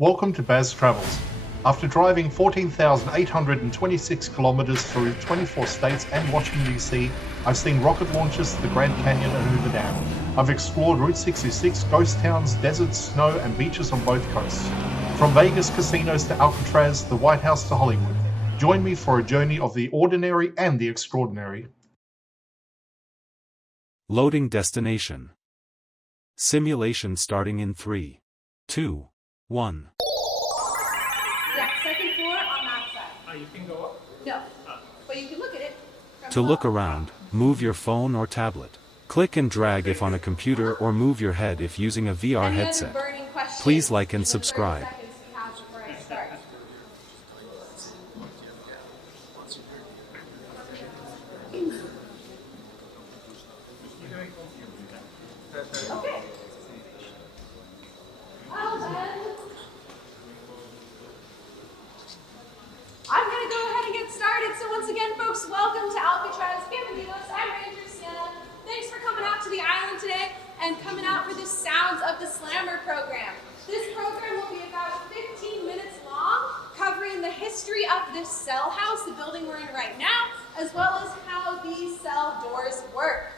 Welcome to Baz Travels. After driving 14,826 kilometers through 24 states and Washington, D.C., I've seen rocket launches to the Grand Canyon and Hoover Dam. I've explored Route 66, ghost towns, deserts, snow, and beaches on both coasts. From Vegas casinos to Alcatraz, the White House to Hollywood. Join me for a journey of the ordinary and the extraordinary. Loading destination. Simulation starting in 3, 2, 1. Yeah, second floor on that side. You can go up? No, but you can look at it. To look around, move your phone or tablet. Click and drag if on a computer or move your head if using a VR Any headset. other burning questions? Please like and in the 30 subscribe. seconds we have before I start? Okay. Well then, I'm going to go ahead and get started. So once again, folks, welcome to Alcatraz. Bienvenidos. I'm Ranger Sienna. Thanks for coming out to the island today and coming out for the Sounds of the Slammer program. This program will be about 15 minutes long, covering the history of this cell house, the building we're in right now, as well as how these cell doors work.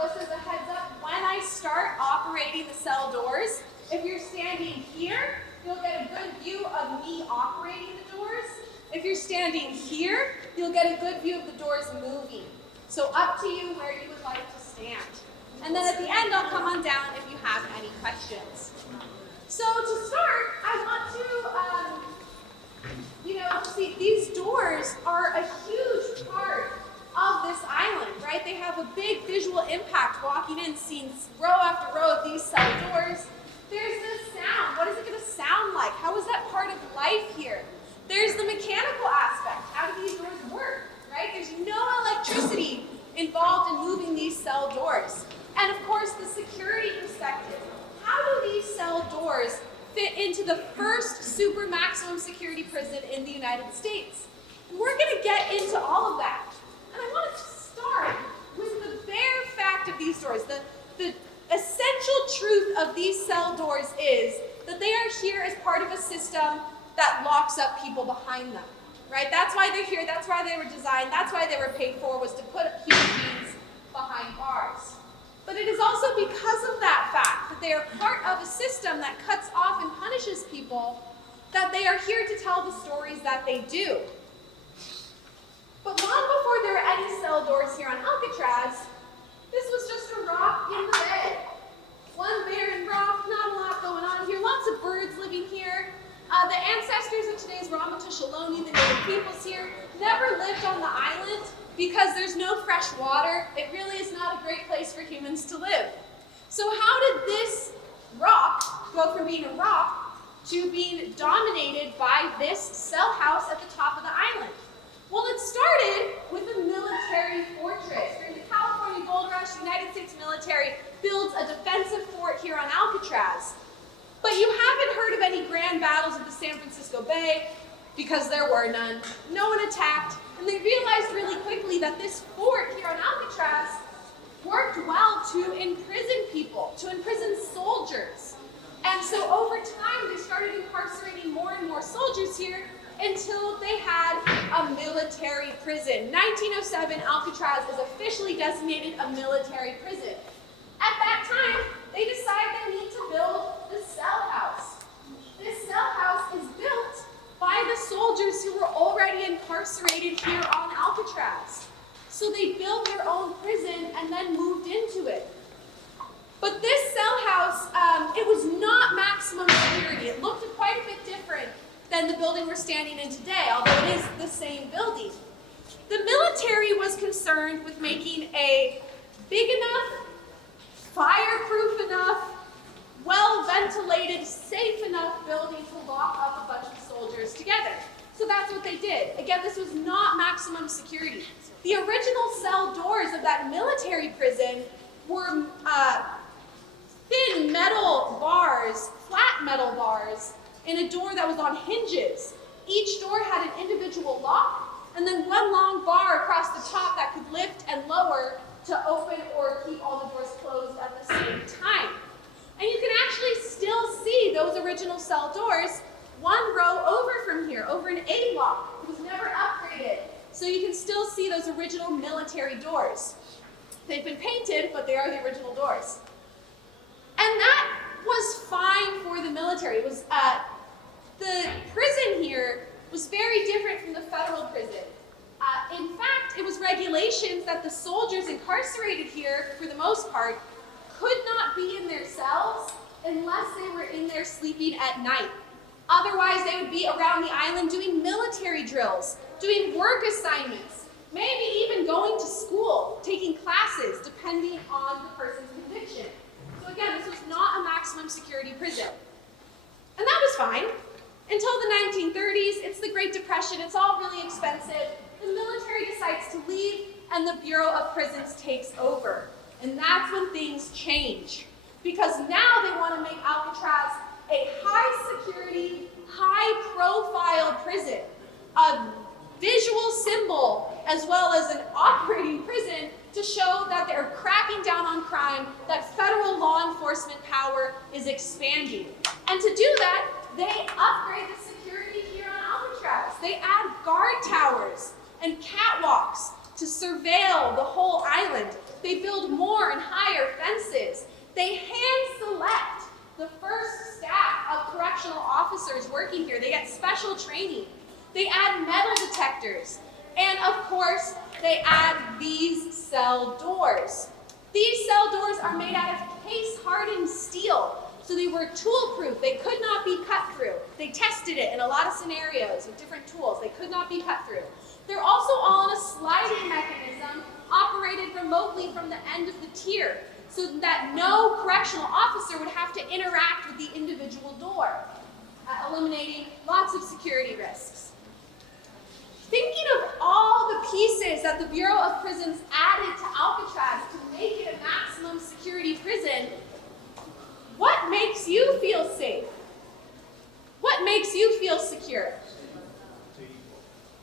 Just as a heads up, when I start operating the cell doors, if you're standing here, you'll get a good view of me operating the doors. If you're standing here, you'll get a good view of the doors moving. So up to you where you would like to stand. And then at the end, I'll come on down if you have any questions. So to start, I want to, see these doors are a huge part of this island, right? They have a big visual impact walking in, seeing row after row of these cell doors. There's this sound. What is it going to sound like? How is that part of life here? There's the mechanical aspect. How do these doors work, right? There's no electricity involved in moving these cell doors. And of course, the security perspective. How do these cell doors fit into the first super maximum security prison in the United States? And we're going to get into all of that. And I want to start with the bare fact of these doors. The essential truth of these cell doors is that they are here as part of a system that locks up people behind them, right? That's why they're here. That's why they were designed. That's why they were paid for, was to put human beings behind bars. But it is also because of that fact that they are part of a system that cuts off and punishes people that they are here to tell the stories that they do. But long before there were any cell doors here on Alcatraz, this was just a rock in the bay. One barren rock, not a lot going on here, lots of birds living here. The ancestors of today's Ramaytush-Ohlone, the native peoples here, never lived on the island because there's no fresh water. It really is not a great place for humans to live. So how did this rock go from being a rock to being dominated by this cell house at the top of the island? Well, it started with a military fortress. During the California Gold Rush, the United States military builds a defensive fort here on Alcatraz. But you haven't heard of any grand battles at the San Francisco Bay because there were none. No one attacked, and they realized really quickly that this fort here on Alcatraz worked well to imprison people, to imprison soldiers. And so over time, they started incarcerating more and more soldiers here until they had a military prison. 1907, Alcatraz is officially designated a military prison. At that time, they decide they need to build the cell house. This cell house is built by the soldiers who were already incarcerated here on Alcatraz. So they built their own prison and then moved into it. But this cell house, it was not maximum security. It looked quite a bit different than the building we're standing in today, although it is the same building. The military was concerned with making a big enough, fireproof enough, well-ventilated, safe enough building to lock up a bunch of soldiers together. So that's what they did. Again, this was not maximum security. The original cell doors of that military prison were thin metal bars, flat metal bars, in a door that was on hinges. Each door had an individual lock, and then one long bar across the top that could lift and lower to open or keep all the doors closed at the same time. And you can actually still see those original cell doors one row over from here, over an A block. It was never upgraded. So you can still see those original military doors. They've been painted, but they are the original doors. And that was fine for the military. It was, the prison here was very different from the federal prison. In fact, it was regulations that the soldiers incarcerated here, for the most part, could not be in their cells unless they were in there sleeping at night. Otherwise, they would be around the island doing military drills, doing work assignments, maybe even going to school, taking classes, depending on the person's conviction. So again, this was not a maximum security prison. And that was fine. Until the 1930s, it's the Great Depression, it's all really expensive. The military decides to leave, and the Bureau of Prisons takes over. And that's when things change. Because now they want to make Alcatraz a high-security, high-profile prison. A visual symbol, as well as an operating prison, to show that they're cracking down on crime, that federal law enforcement power is expanding. And to do that, they upgrade the security here on Alcatraz. They add guard towers and catwalks to surveil the whole island. They build more and higher fences. They hand-select the first staff of correctional officers working here. They get special training. They add metal detectors. And of course, they add these cell doors. These cell doors are made out of case-hardened steel. So they were tool-proof. They could not be cut through. They tested it in a lot of scenarios with different tools. They could not be cut through. They're also all on a sliding mechanism operated remotely from the end of the tier so that no correctional officer would have to interact with the individual door, eliminating lots of security risks. Thinking of all the pieces that the Bureau of Prisons added to Alcatraz to make it a maximum security prison, what makes you feel safe? What makes you feel secure?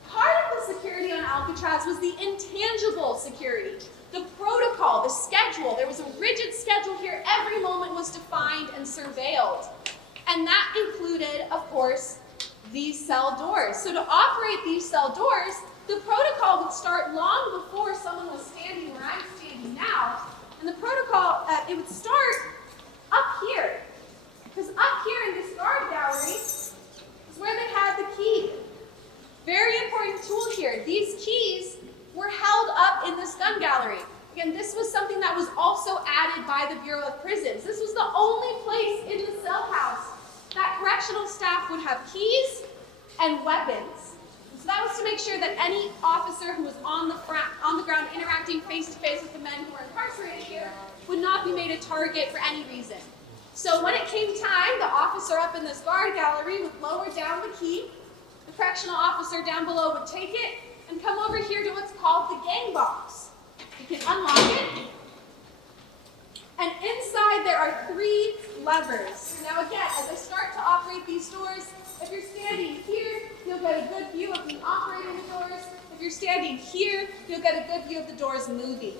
Part of the security on Alcatraz was the intangible security, the protocol, the schedule. There was a rigid schedule here. Every moment was defined and surveilled. And that included, of course, these cell doors. So to operate these cell doors, the protocol would start long before someone was standing where I'm standing now. And the protocol, it would start up here. Because up here in this guard gallery is where they had the key. Very important tool here. These keys were held up in this gun gallery. Again, this was something that was also added by the Bureau of Prisons. This was the only place in the cell house that correctional staff would have keys and weapons. So that was to make sure that any officer who was on the ground interacting face-to-face with the men who were incarcerated here would not be made a target for any reason. So when it came time, the officer up in this guard gallery would lower down the key. The correctional officer down below would take it and come over here to what's called the gang box. You can unlock it. And inside there are 3 levers. Now again, as I start to operate these doors, if you're standing here, you'll get a good view of me operating the doors. If you're standing here, you'll get a good view of the doors moving.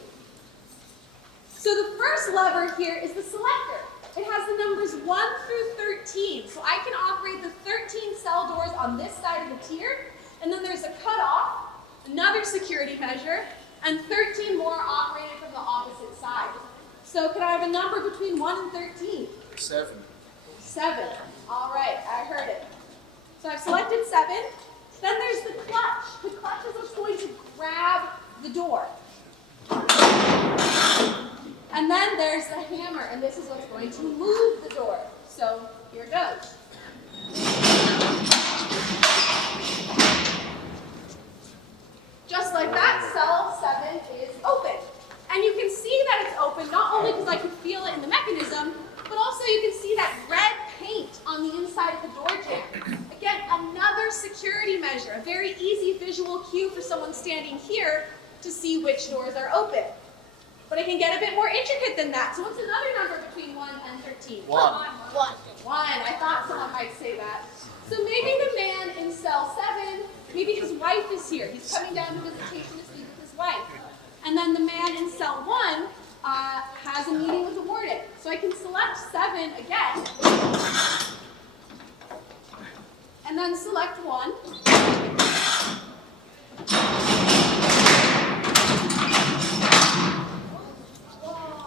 So the first lever here is the selector. It has the numbers 1 through 13. So I can operate the 13 cell doors on this side of the tier, and then there's a cutoff, another security measure, and 13 more operated from the opposite side. So can I have a number between 1 and 13? 7. 7. All right, I heard it. So I've selected 7. Then there's the clutch. The clutch is what's going to grab the door. And then there's the hammer, and this is what's going to move the door. So here goes. Just like that, cell 7 is open. And you can see that it's open, not only because I can feel it in the mechanism, but also you can see that red paint on the inside of the door jamb. Again, another security measure, a very easy visual cue for someone standing here to see which doors are open. But I can get a bit more intricate than that. So what's another number between 1 and 13? 1. 1. I thought someone might say that. So maybe the man in cell 7, maybe his wife is here. He's coming down to visitation to speak with his wife. And then the man in cell 1, has a meeting with the warden. So I can select 7 again, and then select 1.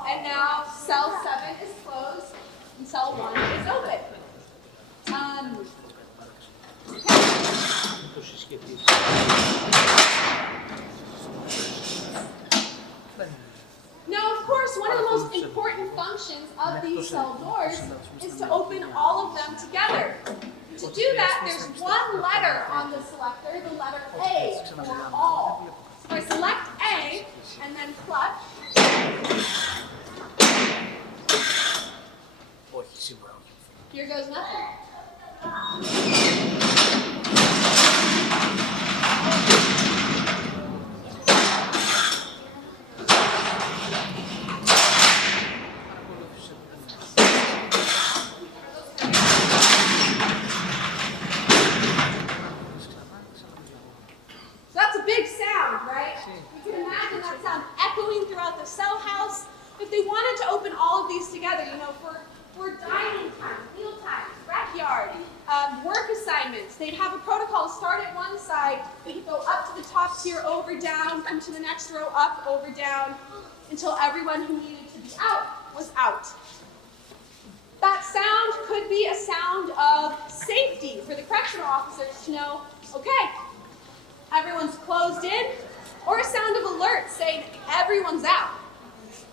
And now cell 7 is closed, and cell 1 is open. Now, of course, one of the most important functions of these cell doors is to open all of them together. To do that, there's one letter on the selector, the letter A for all. So I select A and then clutch. Here goes nothing. So that's a big sound, right? You can imagine that sound echoing throughout the cell house. If they wanted to open all of these together, for dining time, meal times, backyard, work assignments, they'd have a protocol start at one side, they could go up to the top tier, over, down, come to the next row, up, over, down, until everyone who needed to be out was out. That sound could be a sound of safety for the correctional officers to know, okay, everyone's closed in, or a sound of alert saying everyone's out.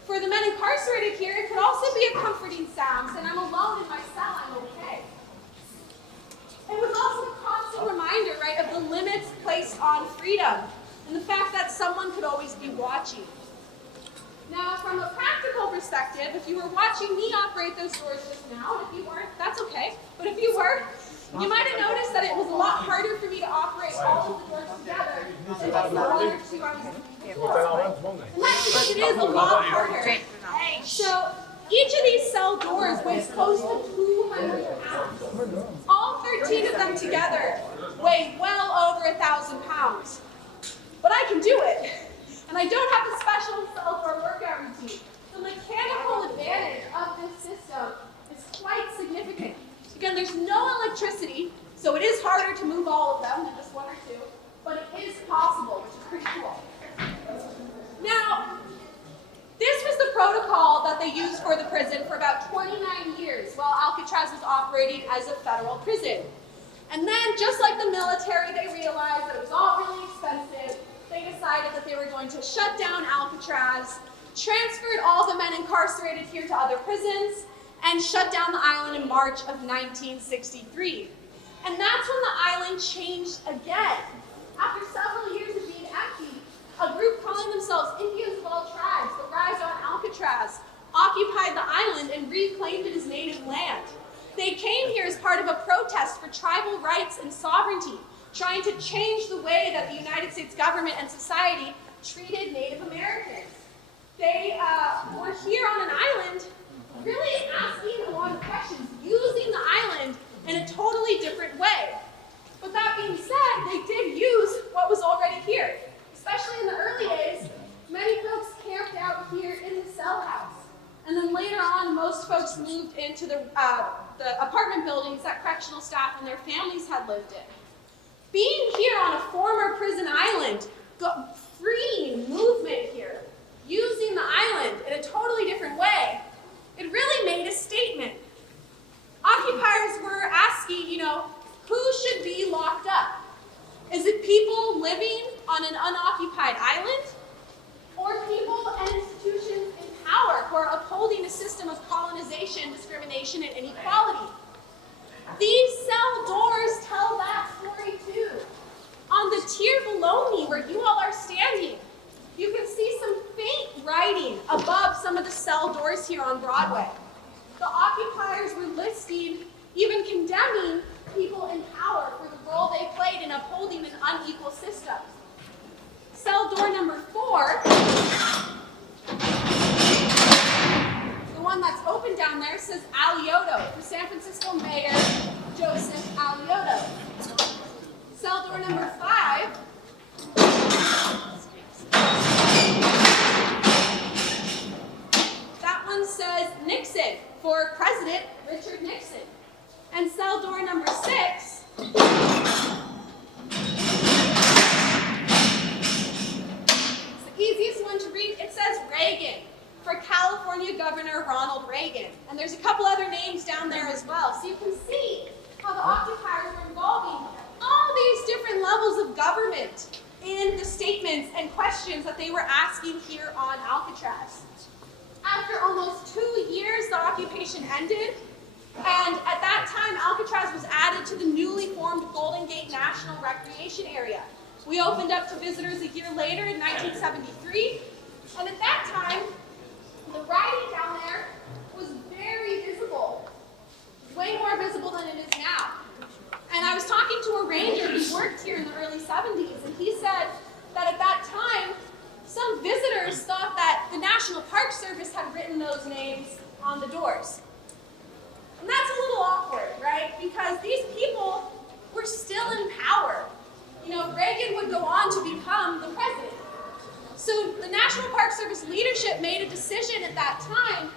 For the men incarcerated here, it could also be a comforting sound, saying I'm alone in my cell, I'm okay. It was also a constant reminder, right, of the limits placed on freedom, and the fact that someone could always be watching. Now, from a practical perspective, if you were watching me operate those doors just now, and if you weren't, that's okay, but if you were, you might have noticed that it was a lot harder for me to operate all of the doors together than just the 1 or 2 I was doing before. And that's because it is a lot harder. So each of these cell doors weighs close to 200 pounds. All 13 of them together weigh well over 1,000 pounds. But I can do it. And I don't have the special cell door workout routine. The mechanical advantage of this system is quite significant. Again, there's no electricity, so it is harder to move all of them than just 1 or 2, but it is possible, which is pretty cool. Now, this was the protocol that they used for the prison for about 29 years while Alcatraz was operating as a federal prison. And then, just like the military, they realized that it was all really expensive. They decided that they were going to shut down Alcatraz, transferred all the men incarcerated here to other prisons, and shut down the island in March of 1963. And that's when the island changed again. After several years of being empty, a group calling themselves Indians of all tribes, the Rise on Alcatraz, occupied the island and reclaimed it as native land. They came here as part of a protest for tribal rights and sovereignty, trying to change the way that the United States government and society treated Native Americans. They were here on an island really asking a lot of questions, using the island in a totally different way. But that being said, they did use what was already here. Especially in the early days, many folks camped out here in the cell house. And then later on, most folks moved into the apartment buildings that correctional staff and their families had lived in. Being here on a former prison island, freeing movement here, using the island in a totally different way, it really made a statement. Occupiers were asking, who should be locked up? Is it people living on an unoccupied island? Or people and institutions in power who are upholding a system of colonization, discrimination, and inequality? These cell doors tell that story too. On the tier below me, where you all are standing, you can see some faint writing above some of the cell doors here on Broadway. The occupiers were listing, even condemning people in power for the role they played in upholding an unequal system. Cell door number 4, the one that's open down there, says Alioto, the San Francisco Mayor Joseph Alioto. Cell door number 5, statements and questions that they were asking here on Alcatraz. After almost 2 years, the occupation ended, and at that time, Alcatraz was added to the newly formed Golden Gate National Recreation Area. We opened up to visitors a year later in 1973, and at that time, the writing down there was very visible, way more visible than it is now. And I was talking to a ranger who worked here in the early 70s, and he said that at that time, some visitors thought that the National Park Service had written those names on the doors. And that's a little awkward, right? Because these people were still in power. You know, Reagan would go on to become the president. So the National Park Service leadership made a decision at that time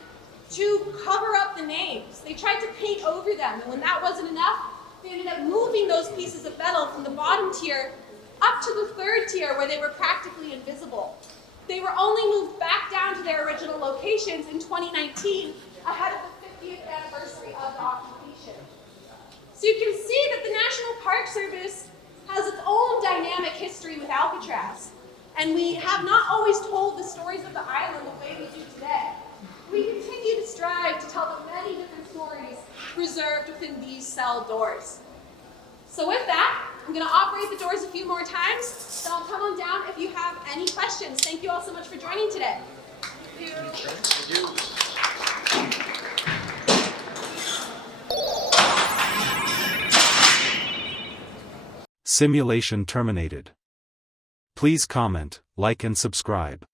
to cover up the names. They tried to paint over them, and when that wasn't enough, they ended up moving those pieces of metal from the bottom tier up to the third tier where they were practically invisible. They were only moved back down to their original locations in 2019 ahead of the 50th anniversary of the occupation. So you can see that the National Park Service has its own dynamic history with Alcatraz. And we have not always told the stories of the island the way we do today. We continue to strive to tell the many different stories preserved within these cell doors. So with that, I'm going to operate the doors a few more times, then I'll come on down if you have any questions. Thank you all so much for joining today. Thank you. Thank you. Simulation terminated. Please comment, like and subscribe.